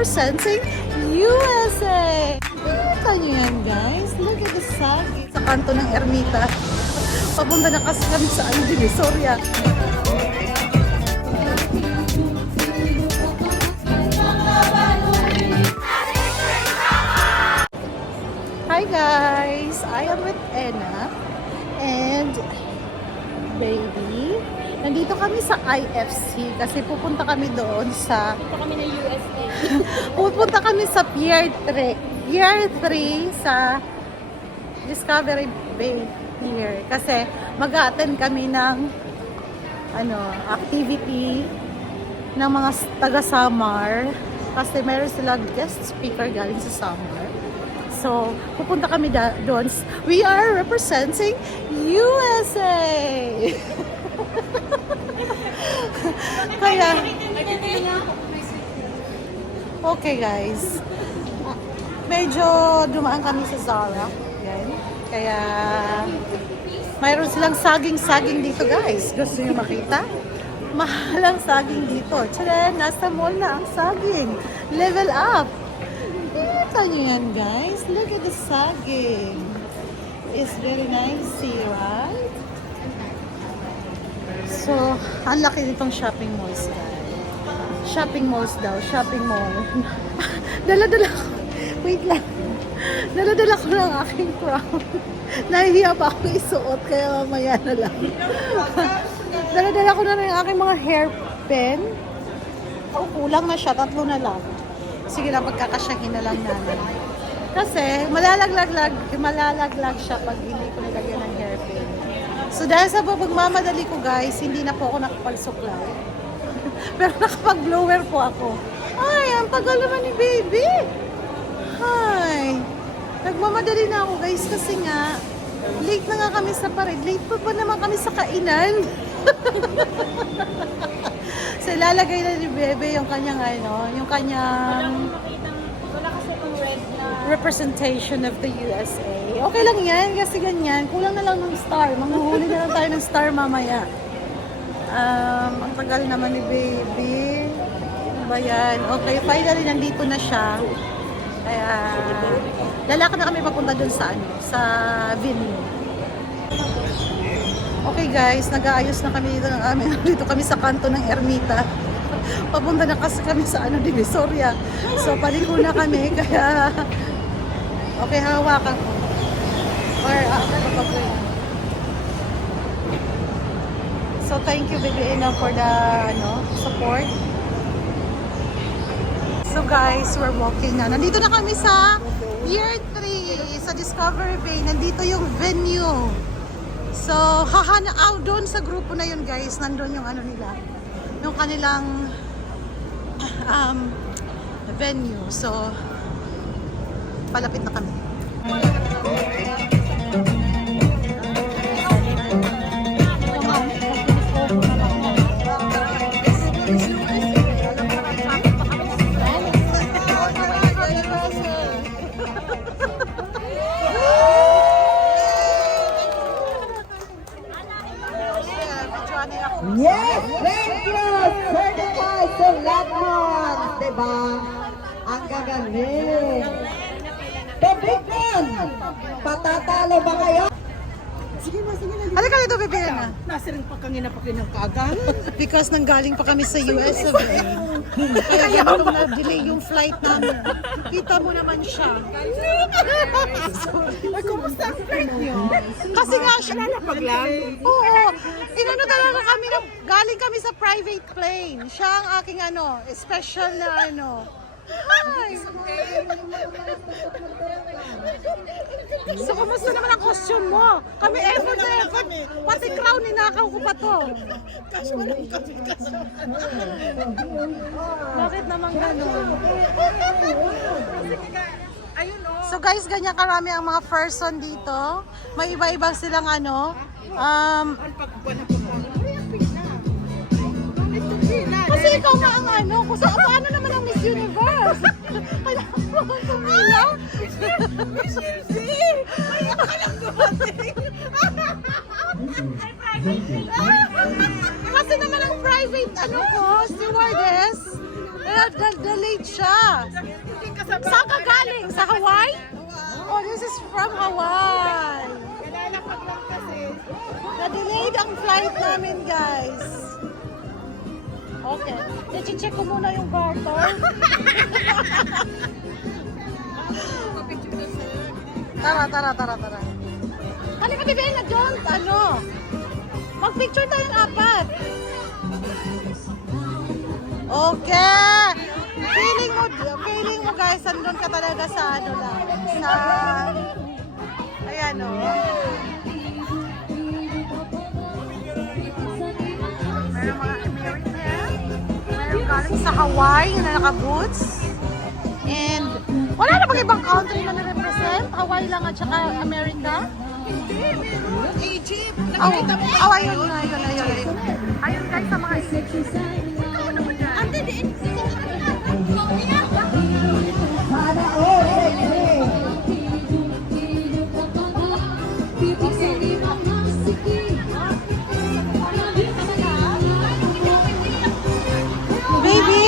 representing USA. Kita nyo yan, guys. Look at the saging. Sa kanto ng Ermita. Papunta na kasi kami sa Divisoria. Hi guys! I am with Enna and baby. Nandito kami sa IFC kasi pupunta kami doon sa... Punta kami ng USA. Pupunta kami sa Pier 3. Pier 3 sa Discovery Bay Pier. Kasi mag-a-attend kami ng activity ng mga taga-Samar. Kasi meron silang guest speaker galing sa Samar. So, pupunta kami doon. We are representing USA! Kaya, okay guys. Medyo dumaan kami sa Zara. Yan. Kaya, mayroon silang saging-saging dito guys. Gusto nyo makita? Mahal ang saging dito. Tara, nasa mall na ang saging. Level up! Kita nyo yan guys. Look at the saging. It's very nice, right? So, ang laki nitong shopping malls guys. Shopping malls daw. Shopping mall. Dala-dala ko. Wait lang. Dala-dala ko ng aking crown. Nahihiya pa ako isuot kaya mamaya na lang. Dala-dala ko na rin ang aking mga hairpin. Oh, kulang na siya. 3 na lang. Sige lang, pagkakasyahin na lang namin. Kasi malalaglag siya pag hindi ko nilagyan ng hairpin. So dahil sa pagmamadali ko guys, hindi na po ako nakapag-supply. Pero nakapag-blower po ako. Ay, ang tagal naman ni baby. Hi. Nagmamadali na ako guys kasi nga, late na nga kami sa parade. Late pa naman kami sa kainan. So ilalagay na ni Bebe yung kanyang Wala kasi itong red na representation of the USA. Okay lang yan kasi ganyan. Kulang na lang ng star. Manghuhuli na lang tayo ng star mamaya. Ang tagal naman ni Baby. Ano ba yan? Okay, finally nandito na siya. Kaya lalakad na kami papunta dun sa venue. Okay guys, nag-aayos na kami dito ng amin. Dito kami sa kanto ng Ermita. Papunta na kasi kami sa Divisoria. So paliko na kami kaya okay, hawakan ko. Or so thank you Baby Ina for the support. So guys, we're walking na. Nandito na kami sa Pier 3 sa Discovery Bay. Nandito yung venue. So, doon sa grupo na yun guys, nandun yung nila, yung kanilang venue. So, palapit na kami. Yes, thank you! Certified to Latmon! Diba? Ang gagaling! The big one! Patatalo ba kayo? Sige na. Halika dito, Baby Ina. nasiring pa kangina pa kinang kaagal. Because nanggaling pa kami sa US of A. Kaya nung na-delay yung flight namin. Kita mo naman siya. Ay, kumusta ang flight niyo? Kasi nga siya. Pag lang. Oo. Inano talaga kami na galing kami sa private plane. Siya ang aking special na Hi! So, kumusta naman ang costume mo? Kami effort na effort. Pati crown, ninakaw ko pa to. Kasi walang kasi. Bakit naman ganun? Ayun o. So guys, ganyan karami ang mga person dito. May iba-ibang silang Ang pagbuwan na kasi ikaw nga ang kung paano naman ang Miss Universe? Kailangan mo ang pumila? Miss Ilse! Ay, ako lang dumating. Kasi naman ang private stewardess. Delayed siya. Saan ka galing? Sa Hawaii? Oh, this is from Hawaii. Kalalapag lang kasi. Na-delayed ang flight namin, guys. Okay. I-check ko muna yung barter. Tara. Halika, bibigyan na dyan. Ano? Mag-picture tayong apat. Okay. Feeling mo guys, andun ka talaga sa ano lang. Sa, ayan o. Meron mga American. Meron galing sa Hawaii na naka-boots. And wala na bang ibang country na na-represent? Hawaii lang at saka America? Hindi, meron. Egypt. Oh, Nakikita mo ba? ayun. Ayun guys sa mga Egypt. Ante, di. Sana all sexy. Baby,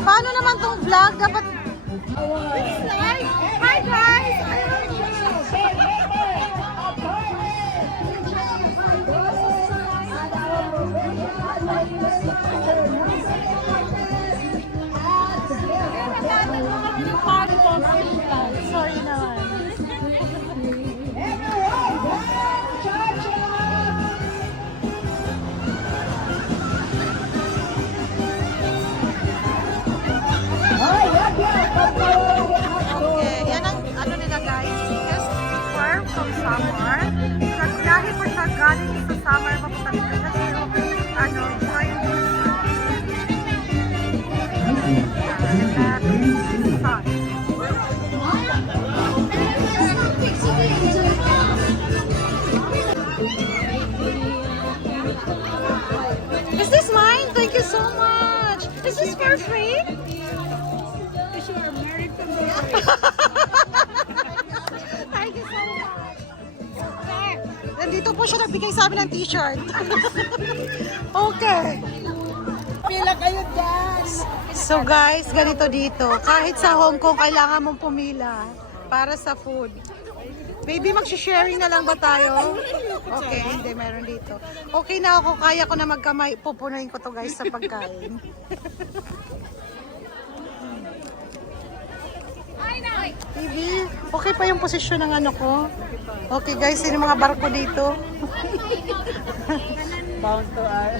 paano naman tong vlog? Dapat... Hi guys! Sorry naman. Okay, yan ang ano nila guys. Just farm from Samar. Nagbiyahe pa siya galing sa Samar papunta dito kasi yung ano, join Is this mine? Thank you so much. Is this for free? You are married from the Thank you so much. Nandito po siya nagbigay sa amin ng t-shirt. Okay. Pila kayo dyan. So guys, ganito dito. Kahit sa Hong Kong, kailangan mong pumila para sa food. Baby, mag-sharing na lang ba tayo? Okay, hindi, meron dito. Okay na ako, kaya ko na magkamay. Pupunuin ko to guys sa pagkain. Baby, okay pa yung posisyon ng ano ko? Okay guys, sino mga barko dito? Bound to our...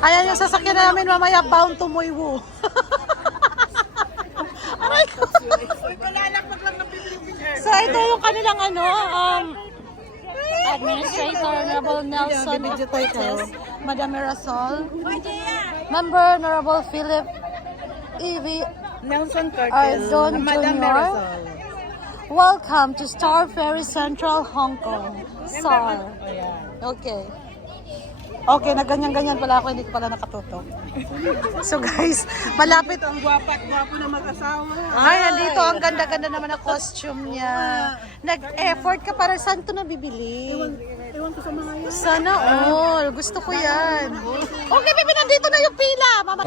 Ayan yung sasakyan namin mamaya, bound to Muiwu. Aray ko. Uy, kalalapag lang ng Philippines. So ito yung kanilang ano, Administrator Honorable Nelson Cortez, Madam Mirasol, Member Honorable Philip E.V. Nelson Arzon Jr. Welcome to Star Ferry Central, Hong Kong. SAR. Okay. Okay, na ganyan-ganyan pala ako, hindi ko pala nakatutok. So guys, malapit. Ang gwapa at gwapo na mag-asawa. Ay, nandito, ang ganda-ganda naman ang costume niya. Nag-effort ka para saan ito nabibili? Ewan ko sa mga yan. Sana all. Gusto ko yan. Okay, baby, nandito na yung pila. Mama.